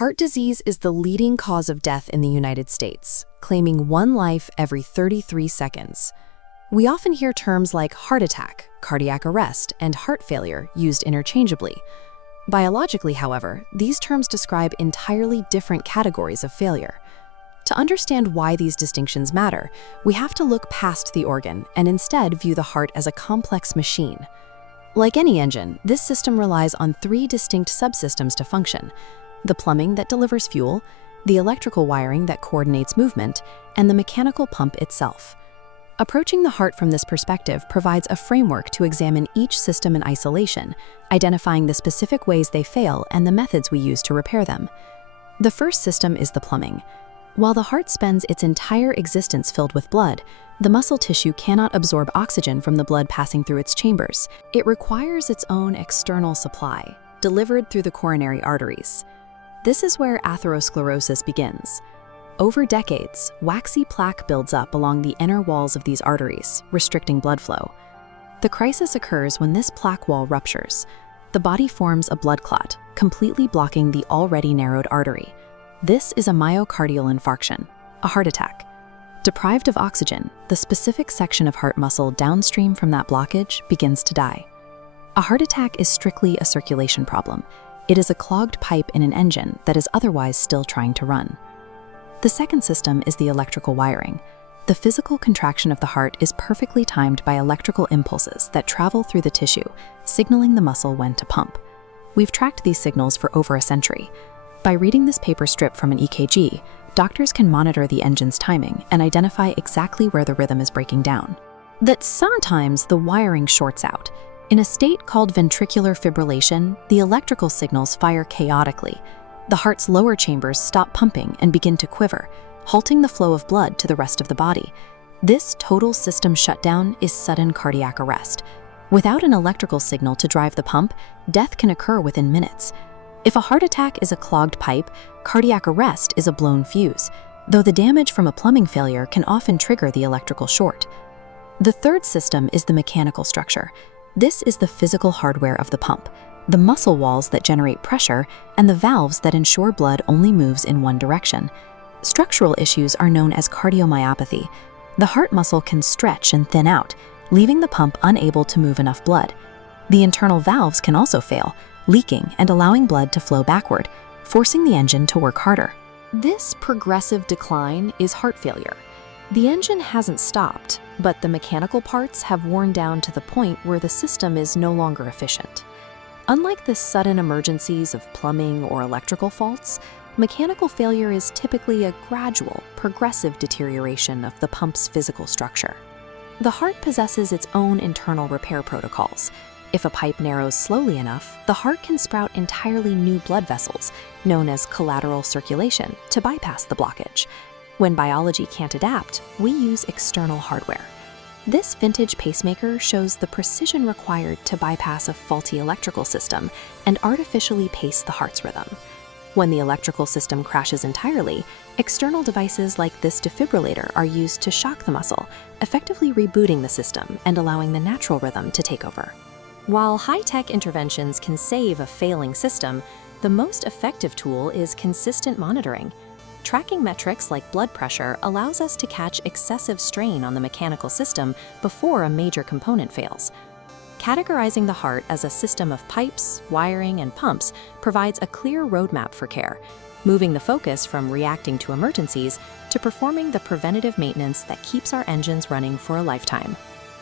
Heart disease is the leading cause of death in the United States, claiming one life every 33 seconds. We often hear terms like heart attack, cardiac arrest, and heart failure used interchangeably. Biologically, however, these terms describe entirely different categories of failure. To understand why these distinctions matter, we have to look past the organ and instead view the heart as a complex machine. Like any engine, this system relies on three distinct subsystems to function: the plumbing that delivers fuel, the electrical wiring that coordinates movement, and the mechanical pump itself. Approaching the heart from this perspective provides a framework to examine each system in isolation, identifying the specific ways they fail and the methods we use to repair them. The first system is the plumbing. While the heart spends its entire existence filled with blood, the muscle tissue cannot absorb oxygen from the blood passing through its chambers. It requires its own external supply, delivered through the coronary arteries. This is where atherosclerosis begins. Over decades, waxy plaque builds up along the inner walls of these arteries, restricting blood flow. The crisis occurs when this plaque wall ruptures. The body forms a blood clot, completely blocking the already narrowed artery. This is a myocardial infarction, a heart attack. Deprived of oxygen, the specific section of heart muscle downstream from that blockage begins to die. A heart attack is strictly a circulation problem. It is a clogged pipe in an engine that is otherwise still trying to run. The second system is the electrical wiring. The physical contraction of the heart is perfectly timed by electrical impulses that travel through the tissue, signaling the muscle when to pump. We've tracked these signals for over a century. By reading this paper strip from an EKG, doctors can monitor the engine's timing and identify exactly where the rhythm is breaking down. That sometimes the wiring shorts out. In a state called ventricular fibrillation, the electrical signals fire chaotically. The heart's lower chambers stop pumping and begin to quiver, halting the flow of blood to the rest of the body. This total system shutdown is sudden cardiac arrest. Without an electrical signal to drive the pump, death can occur within minutes. If a heart attack is a clogged pipe, cardiac arrest is a blown fuse, though the damage from a plumbing failure can often trigger the electrical short. The third system is the mechanical structure. This is the physical hardware of the pump, the muscle walls that generate pressure, and the valves that ensure blood only moves in one direction. Structural issues are known as cardiomyopathy. The heart muscle can stretch and thin out, leaving the pump unable to move enough blood. The internal valves can also fail, leaking and allowing blood to flow backward, forcing the engine to work harder. This progressive decline is heart failure. The engine hasn't stopped, but the mechanical parts have worn down to the point where the system is no longer efficient. Unlike the sudden emergencies of plumbing or electrical faults, mechanical failure is typically a gradual, progressive deterioration of the pump's physical structure. The heart possesses its own internal repair protocols. If a pipe narrows slowly enough, the heart can sprout entirely new blood vessels, known as collateral circulation, to bypass the blockage. When biology can't adapt, we use external hardware. This vintage pacemaker shows the precision required to bypass a faulty electrical system and artificially pace the heart's rhythm. When the electrical system crashes entirely, external devices like this defibrillator are used to shock the muscle, effectively rebooting the system and allowing the natural rhythm to take over. While high-tech interventions can save a failing system, the most effective tool is consistent monitoring. Tracking metrics like blood pressure allows us to catch excessive strain on the mechanical system before a major component fails. Categorizing the heart as a system of pipes, wiring, and pumps provides a clear roadmap for care, moving the focus from reacting to emergencies to performing the preventative maintenance that keeps our engines running for a lifetime.